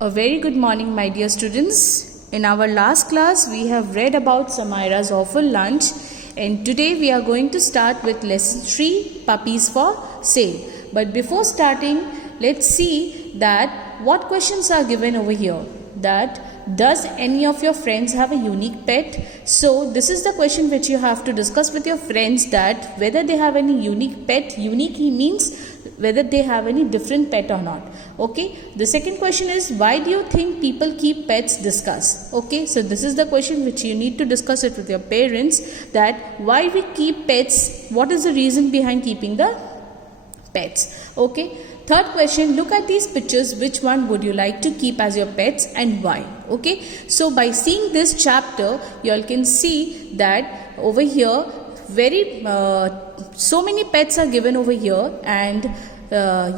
A very good morning, my dear students. In our last class, we have read about Samira's awful lunch, and today we are going to start with lesson 3, Puppies for Sale. But before starting, let's see that what questions are given over here. That does any of your friends have a unique pet? So this is the question which you have to discuss with your friends, that whether they have any unique pet. Unique means whether they have any different pet or not. Okay, the second question is, why do you think people keep pets? Discuss. Okay, so this is the question which you need to discuss it with your parents, that why we keep pets, what is the reason behind keeping the pets. Okay, third question, look at these pictures, which one would you like to keep as your pets and why? Okay, so by seeing this chapter, you all can see that over here so many pets are given over here, and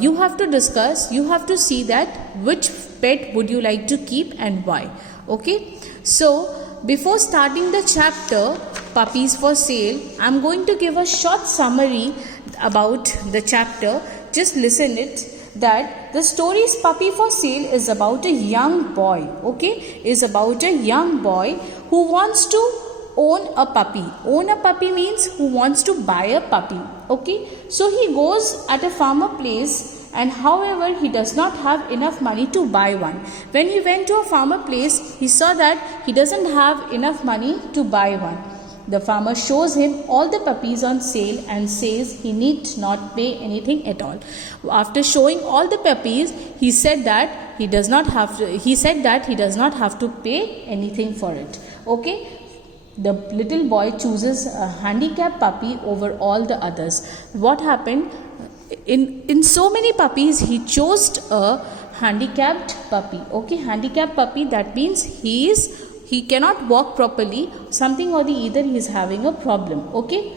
you have to discuss, you have to see that which pet would you like to keep and why. Okay, so before starting the chapter Puppies for Sale, I'm going to give a short summary about the chapter. Just listen it, that the story's Puppy for Sale is about a young boy. Okay, is about a young boy who wants to own a puppy. Own a puppy means who wants to buy a puppy. Okay, so he goes at a farmer place, and however he does not have enough money to buy one. When he went to a farmer place, he saw that he doesn't have enough money to buy one. The farmer shows him all the puppies on sale and says he need not pay anything at all. After showing all the puppies, he said that he does not have to pay anything for it. Okay, the little boy chooses a handicapped puppy over all the others. What happened? In so many puppies, he chose a handicapped puppy. Okay, handicapped puppy, that means he cannot walk properly, something or the either he is having a problem. Okay,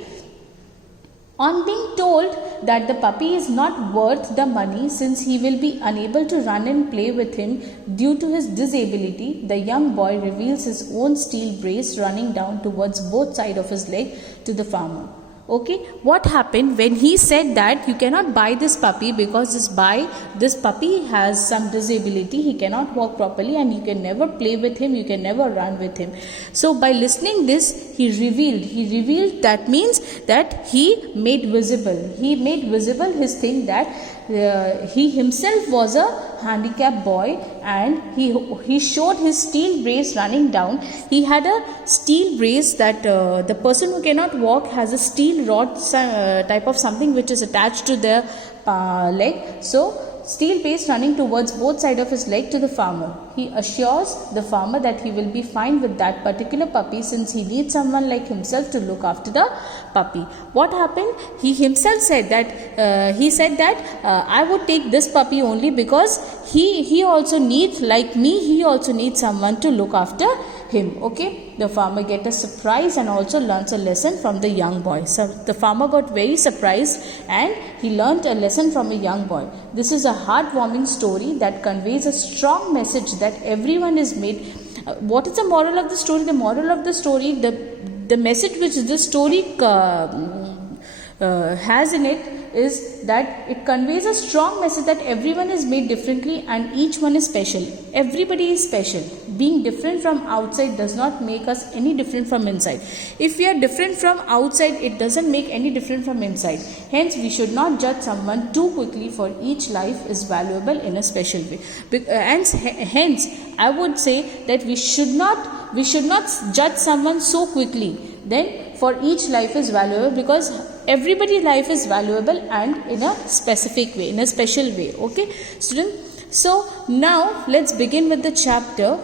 on being told that the puppy is not worth the money since he will be unable to run and play with him due to his disability, the young boy reveals his own steel brace running down towards both sides of his leg to the farmer. Okay, what happened when he said that you cannot buy this puppy because this puppy has some disability, he cannot walk properly and you can never play with him, you can never run with him. So by listening this, he revealed, that means that he made visible his thing, that he himself was a handicapped boy, and he showed his steel brace running down. He had a steel brace, that the person who cannot walk has a steel rod type of something which is attached to their leg. So steel brace running towards both sides of his leg to the farmer. He assures the farmer that he will be fine with that particular puppy since he needs someone like himself to look after the puppy. What happened? He himself said that I would take this puppy only because he also needs, like me, he also needs someone to look after him. Okay, the farmer gets a surprise and also learns a lesson from the young boy. So the farmer got very surprised and he learned a lesson from a young boy. This is a heartwarming story that conveys a strong message that everyone is made. What is the moral of the story? The moral of the story, the message which this story has in it, is that it conveys a strong message that everyone is made differently and each one is special. Everybody is special. Being different from outside does not make us any different from inside. If we are different from outside, it doesn't make any different from inside. Hence, we should not judge someone too quickly, for each life is valuable in a special way. Hence, I would say that we should not judge someone so quickly. Then for each life is valuable, because everybody's life is valuable and in a specific way, in a special way. Okay, students. So now let's begin with the chapter.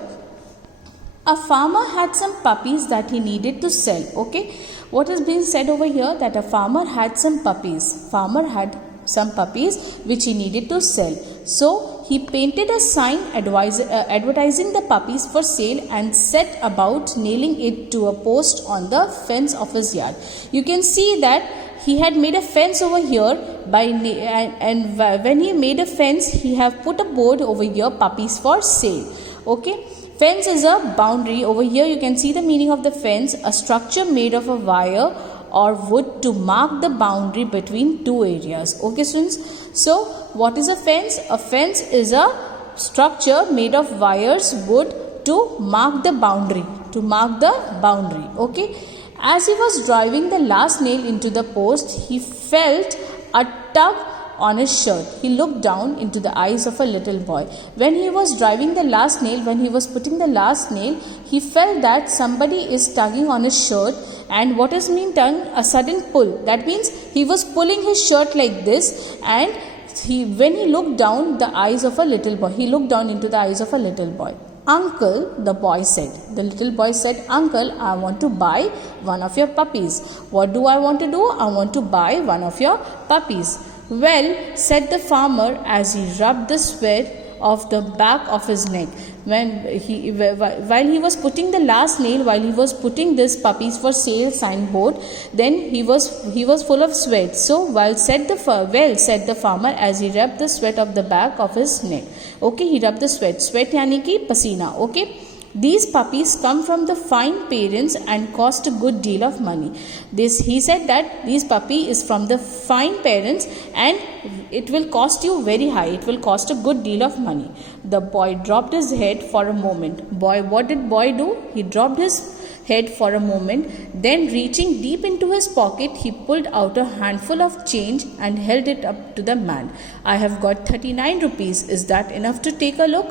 A farmer had some puppies that he needed to sell. Okay, what is being said over here? That a farmer had some puppies. Farmer had some puppies which he needed to sell. So he painted a sign advertising the puppies for sale and set about nailing it to a post on the fence of his yard. You can see that he had made a fence over here and when he made a fence, he have put a board over here, puppies for sale. Okay, fence is a boundary. Over here you can see the meaning of the fence, a structure made of a wire or wood to mark the boundary between two areas. Okay, students. So what is a fence? A fence is a structure made of wires wood to mark the boundary. Okay. As he was driving the last nail into the post, he felt a tug on his shirt. He looked down into the eyes of a little boy. When he was driving the last nail, when he was putting the last nail, he felt that somebody is tugging on his shirt. And what is mean tongue? A sudden pull. That means he was pulling his shirt like this, and when he looked down the eyes of a little boy, he looked down into the eyes of a little boy. Uncle, the boy said. The little boy said, Uncle, I want to buy one of your puppies. What do I want to do? I want to buy one of your puppies. Well, said the farmer as he rubbed the sweat of the back of his neck. While he was putting the last nail, while he was putting this puppies for sale signboard, then he was full of sweat. So said the farmer as he rubbed the sweat of the back of his neck. Okay, he rubbed the sweat. Sweat yani ki pasina. Okay. These puppies come from the fine parents and cost a good deal of money. He said that this puppy is from the fine parents and it will cost you very high. It will cost a good deal of money. The boy dropped his head for a moment. What did boy do? He dropped his head for a moment. Then reaching deep into his pocket, he pulled out a handful of change and held it up to the man. I have got 39 rupees. Is that enough to take a look?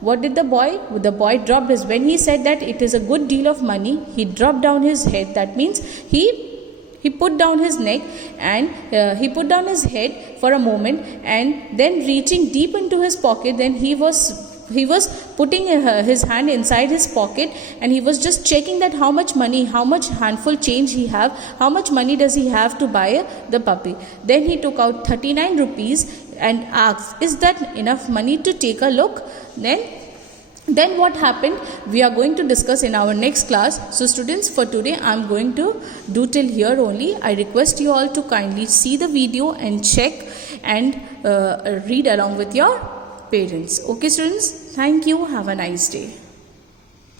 What did the boy? The boy dropped his. When he said that it is a good deal of money, he dropped down his head. That means he put down his neck and he put down his head for a moment, and then reaching deep into his pocket, then he was putting his hand inside his pocket, and he was just checking that how much money, how much handful change he have, how much money does he have to buy the puppy. Then he took out 39 rupees and asked, is that enough money to take a look? Then what happened, we are going to discuss in our next class. So students, for today I am going to do till here only. I request you all to kindly see the video and check and read along with your parents. Okay students, thank you. Have a nice day.